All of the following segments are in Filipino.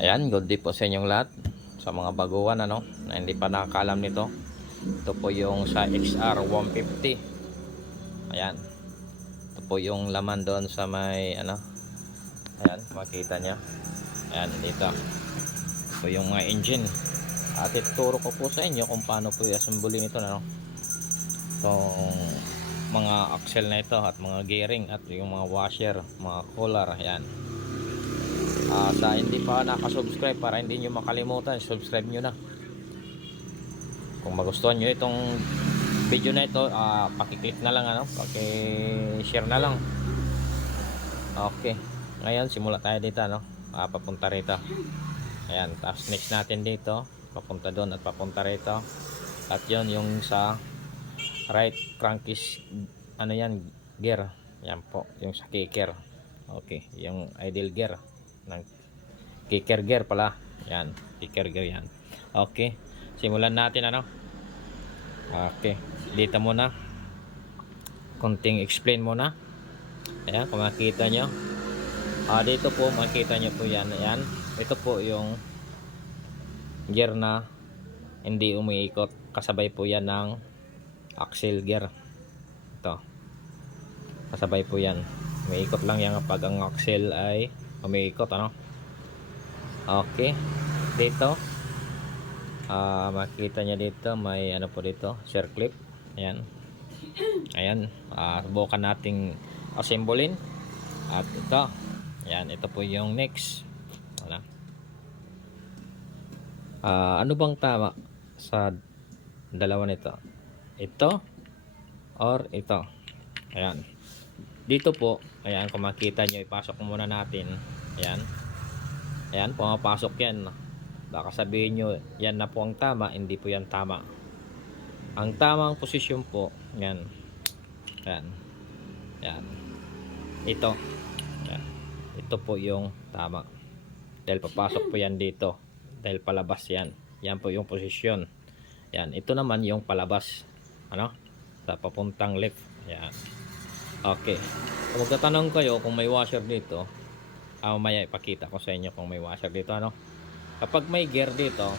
Ayan, good day po sa inyong lahat. Sa mga baguhan ano, na hindi pa nakakalam nito. Ito po yung sa XR 150. Ayan. Ito po yung laman doon sa may ano. Ayan, makita nyo. Ayan, dito. Ito po yung mga engine. At ituturo ko po sa inyo kung paano po i-assemble nito ano. Itong mga axle na ito at mga gearing at yung mga washer, mga collar. Ayan. Sa hindi pa nakasubscribe, para hindi nyo makalimutan, subscribe nyo na. Kung magustuhan nyo itong video na ito, pakiclick na lang ano, paki-share na lang. Okay, ngayon simula tayo dito ano, papunta rito. Ayan, tapos next natin dito, papunta doon at papunta rito. At yon yung sa right crankcase, ano yan, gear. Yan po, yung sa kicker. Okay, yung idle gear ng kicker gear pala. Yan, kicker gear yan. Okay, simulan natin ano. Okay, dito muna konting explain muna. Ayan, kung makita nyo, dito po makita nyo po yan. Ayan, ito po yung gear na hindi umiikot, kasabay po yan ng axle gear. Ito, kasabay po yan, umiikot lang yan kapag ang axle ay umiikot ano. Okay, dito makita nyo dito may ano po dito, circlip. Ayan, ayan, subukan nating assemblein. At ito, ayan, ito po yung next ano. Ano bang tama sa dalawa nito, ito or ito? Ayan, dito po, ayan, kung makita nyo, ipasok muna natin. Ayan, ayan, pumapasok yan. Baka sabihin nyo, yan na po ang tama. Hindi po yan tama. Ang tamang posisyon po, yan. Yan. Yan. Ito. Yan. Ito po yung tama. Dahil papasok po yan dito. Dahil palabas yan. Yan po yung posisyon. Yan. Ito naman yung palabas. Ano? Sa papuntang left. Yan. Okay. Kung magtatanong kayo kung may washer dito, mamaya ipakita ko sa inyo kung may washer dito. Ano? Kapag may gear dito,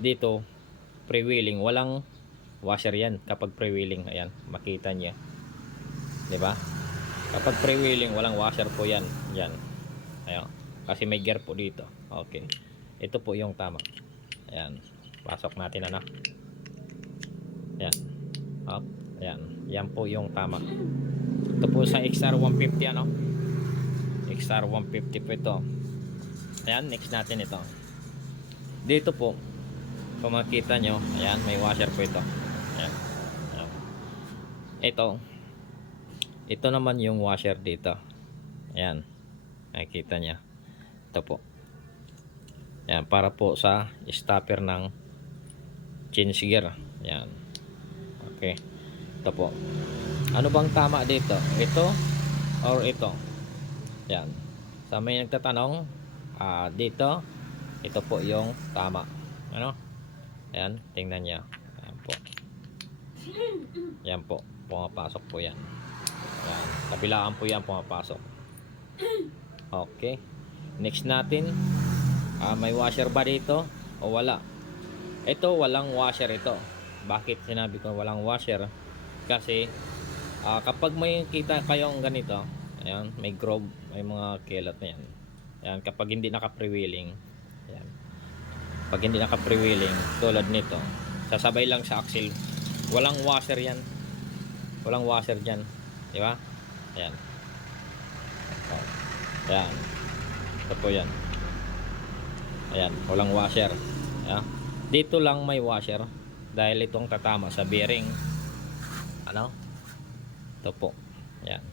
dito freewheeling, walang washer yan. Kapag freewheeling, ayan, makita niyo, 'di ba? Kapag freewheeling, walang washer po yan. Yan. Ayan, kasi may gear po dito. Okay, ito po yung tama. Ayan, pasok natin ano. Ayan, up. Ayan, yan po yung tama. Ito po sa XR 150 ano, XR 150 po ito. Ayan, next natin ito. Dito po, kung makita nyo, ayan, may washer po ito. Ayan. Ayan. Ito naman yung washer dito. Ayan, nakikita nyo. Ito po. Ayan, para po sa stopper ng change gear. Ayan. Okay. Ito po. Ano bang tama dito? Ito or ito? Ayan. Sa may nagtatanong, dito, ito po yung tama ano. Ayan, tingnan nyo. Ayan po, ayan po, pumapasok po yan. Ayan, kabilaan po yan, pumapasok. Okay, next natin, may washer ba dito o wala? Ito, walang washer ito. Bakit sinabi ko walang washer? Kasi kapag may kita kayong ganito, ayan, may groove, may mga kelat na yan. Ayan, kapag hindi naka-freewheeling, ayan, pag hindi naka-freewheeling tulad nito, sasabay lang sa axle, walang washer yan, walang washer dyan, di ba? Ayan, oh, ayan, ito po yan, ayan, walang washer. Ayan, dito lang may washer dahil itong tatama sa bearing ano, ito po, ayan,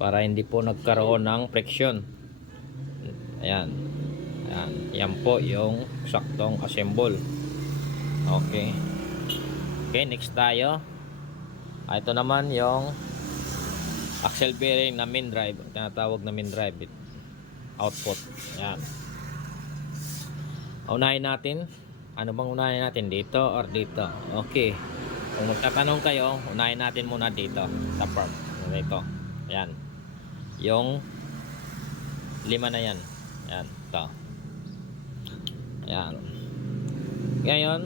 para hindi po nagkaroon ng friction. Ayan. Ayan. Yan po yung saktong assemble. Okay. Okay, next tayo. Ito naman yung axle bearing na main drive. Tinatawag na main drive. Output. Ayan. Unahin natin. Ano bang unahin natin? Dito or dito? Okay. Kung magtatanong kayo, unahin natin muna dito. Sa front. Dito. Ayan. Yung 5 na yan. Yan, ito. Yan. Ngayon,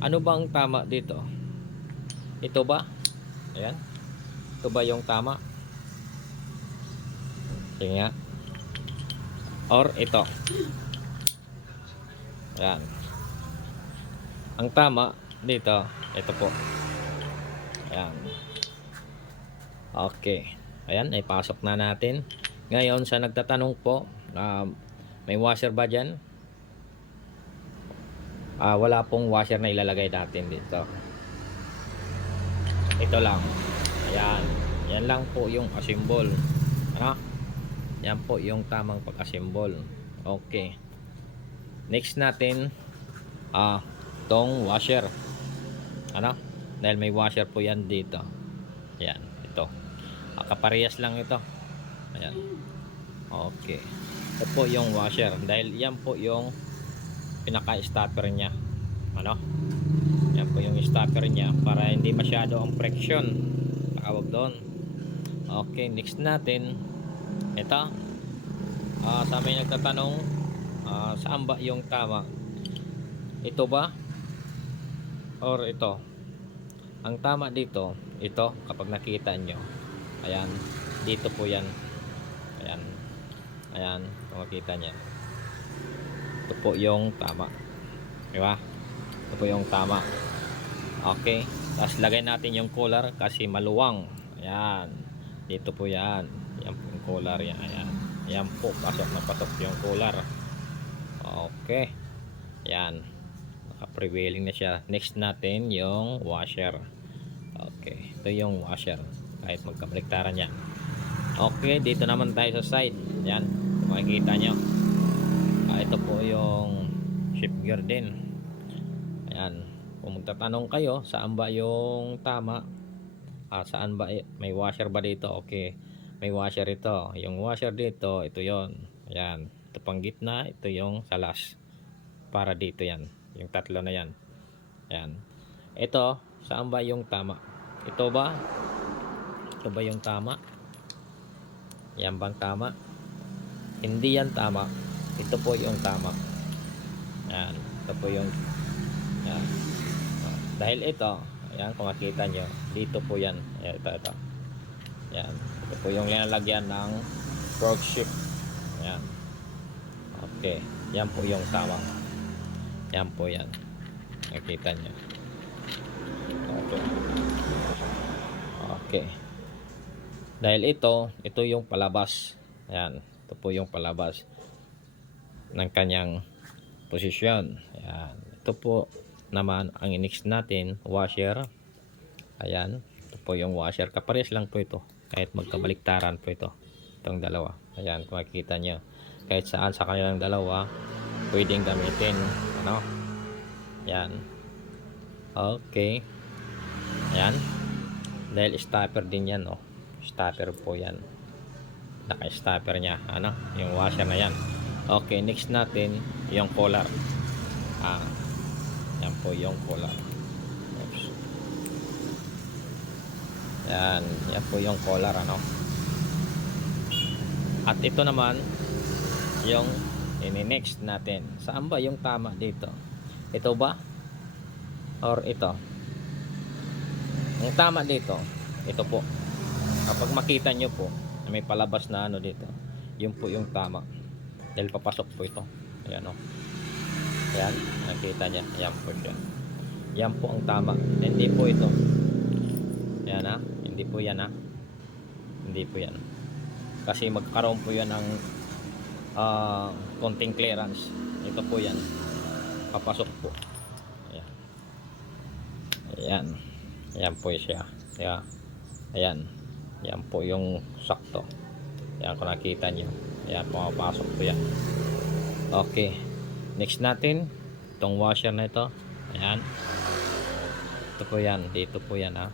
ano bang tama dito? Ito ba? Ayan. Ito ba yung tama? Sige nga. Or ito. Ayan. Ang tama dito, ito po. Ayan. Okay. Ayan, ipasok na natin. Ngayon, sa nagtatanong po, may washer ba dyan? Wala pong washer na ilalagay natin dito. Ito lang. Ayan. Yan lang po yung asimbol. Ano? Yan po yung tamang pag-asimbol. Okay. Next natin, tong washer. Ano? Dahil may washer po yan dito. Ayan. Ito. Kaparehas lang ito. Ayan. Okay. Ito po yung washer. Dahil yan po yung pinaka-stopper niya. Ano? Yan po yung stopper niya para hindi masyado ang friction. Tawag doon. Okay, next natin. Ito. Sa may nagtatanong, saan ba yung tama? Ito ba? Or ito? Ang tama dito, ito, kapag nakita nyo. Ayan. Dito po yan. Ayan. Ayan. Kung makita nyo. Ito po yung tama. Diba? Ito po yung tama. Okay. Tapos lagay natin yung collar kasi maluwang. Ayan. Dito po yan. Yan po yung collar. Yan. Ayan. Ayan po. Pasok na pasok yung collar. Okay. Ayan. Naka-prevailing na siya. Next natin yung washer. Okay. Ito yung washer. Kahit magkabaliktaran yan. Okay. Dito naman tayo sa side. Ayan. Makikita nyo. Ito po yung shift gear din. Ayan. Kung magtatanong kayo saan ba yung tama, saan ba may washer ba dito? Okay, may washer ito. Yung washer dito, ito yon. Ayan. Ito pang gitna, ito yung salas. Para dito yan. Yung tatlo na yan. Ayan. Ito, saan ba yung tama? Ito ba? Ito ba yung tama? Yan bang tama? Hindi yan tama. Ito po yung tama. Yan. Ito po yung yan. Dahil ito, ayan, kung makita nyo, dito po yan. Ayan, ito. Yan. Ito po yung linalagyan ng torque shift. Ayan. Okay. Yan po yung tama. Yan po yan. Nakita nyo. Okay. Okay. Dahil ito yung palabas. Ayan. Ito po yung palabas ng kanyang posisyon. Ayan. Ito po naman ang next natin, washer. Ayan. Ito po yung washer. Kapares lang po ito. Kahit magkabaliktaran po ito. Itong dalawa. Ayan. Kung makikita nyo. Kahit saan sa kanilang dalawa, pwedeng gamitin. Ano? Ayan. Okay. Ayan. Dahil stopper din yan. Oh. Stopper po yan. Naka-stopper niya. Ano? Yung washer na yan. Okay, next natin yung collar. Yan po yung collar. Oops. Yan po yung collar, ano. At ito naman yung ini-next natin. Saan ba yung tama dito? Ito ba? Or ito? Yung tama dito, ito po. Kapag makita nyo po, may palabas na ano dito, yun po yung tama. Dahil papasok po ito. Ayan o. Ayan. Nakita niya. Ayan po siya. Yan po ang tama. Hindi po ito. Ayan ha. Hindi po yan ha. Hindi po yan. Kasi magkaroon po yan ng konting clearance. Ito po yan. Papasok po. Ayan. Ayan. Ayan po siya. Ayan. Ayan. Ayan po yung sakto. Ayan kung nakita nyo. Ayan, pumapasok po yan. Okay. Next natin, itong washer na ito. Ayan. Ito po yan. Dito po yan ha.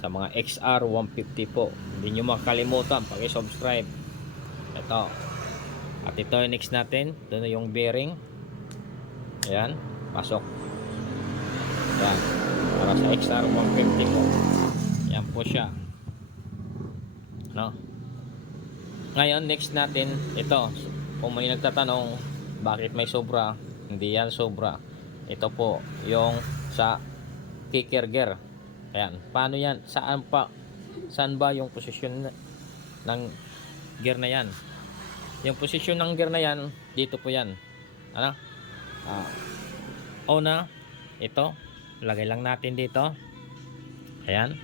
Sa mga XR 150 po. Hindi nyo makalimutan. Pag-subscribe. Ito. At ito yung next natin. Ito na yung bearing. Ayan. Pasok. Ayan. Para sa XR 150 po. Ayan po siya. No? Ngayon, next natin, ito. Kung may nagtatanong, bakit may sobra? Hindi yan sobra. Ito po, yung sa kicker gear. Ayan. Paano yan? Saan pa? Saan ba yung posisyon ng gear na yan? Yung posisyon ng gear na yan, dito po yan. Ano? Ah, una, ito. Lagay lang natin dito. Ayan.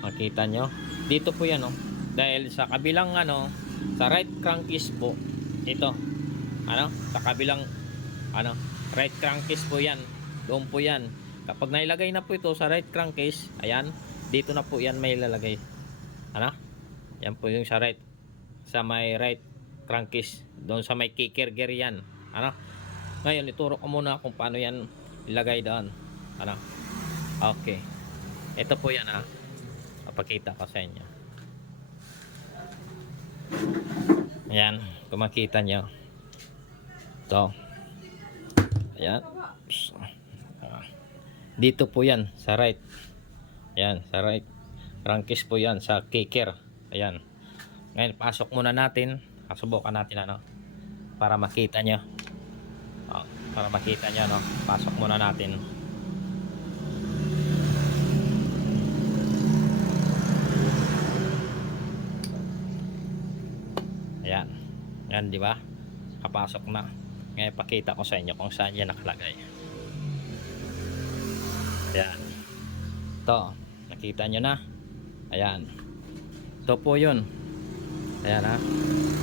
Makita nyo. Dito po yan, oh. Dahil sa kabilang, ano, sa right crankcase po, ito. Ano? Sa kabilang, ano, right crankcase po yan. Doon po yan. Kapag nailagay na po ito sa right crankcase, ayan, dito na po yan may ilalagay. Ano? Yan po yung sa right. Sa may right crankcase. Doon sa may kicker gear yan. Ano? Ngayon, ituro ko muna kung paano yan ilagay doon. Ano? Okay. Ito po yan, ha. Papakita ko sa inyo. Ayan. Kung makita nyo. Ito. Ayan. Dito po yan. Sa right. Ayan. Sa right. Crankcase po yan. Sa kicker. Ayan. Ngayon, pasok muna natin. Subukan natin, ano. Para makita nyo. Para makita nyo, no. Pasok muna natin. Ayan. Ayan, di ba? Kapasok na. Ngayon, pakita ko sa inyo kung saan yan nakalagay. Ayan. Ito. Nakita nyo na. Ayan. Ito po yun. Ayan, ha.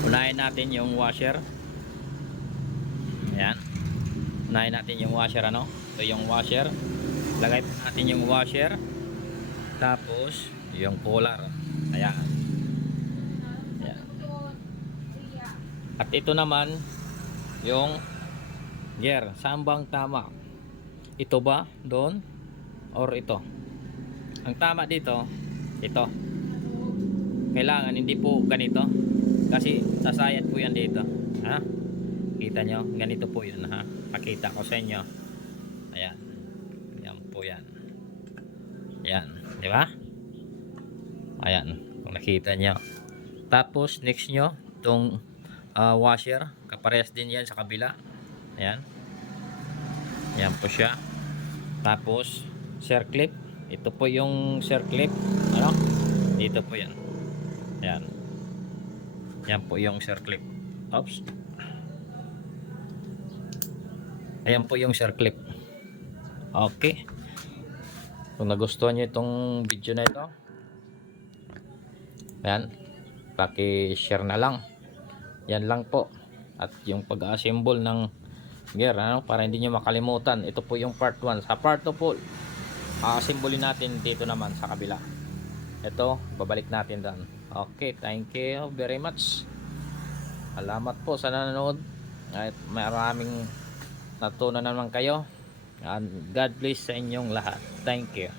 Unahin natin yung washer. Ayan. Unahin natin yung washer, ano. Ito yung washer. Lagay natin yung washer. Tapos, yung cooler. Ayan. Ayan. At ito naman, yung gear. Saan bang tama? Ito ba? Doon? Or ito? Ang tama dito, ito. Kailangan hindi po ganito. Kasi sasayad po yan dito. Ha? Kita nyo? Ganito po yun, ha? Pakita ko sa inyo. Ayan. Ayan po yan. Ayan. Di ba? Ayan. Kung nakita nyo. Tapos, next nyo, itong washer. Kaparehas din yan sa kabila. Ayan. Ayan po siya. Tapos, circlip. Ito po yung circlip. Ano? Dito po yan. Ayan. Ayan po yung circlip. Oops. Ayan po yung circlip. Okay. Kung nagustuhan nyo itong video na ito, ayan, paki-share na lang. Yan lang po. At yung pag-assemble ng gear, ano, para hindi nyo makalimutan. Ito po yung part 1. Sa part 2 po, assemble natin dito naman sa kabila. Ito, babalik natin doon. Okay, thank you very much. Salamat po sa nanonood. At maraming natutunan naman kayo. And God bless sa inyong lahat. Thank you.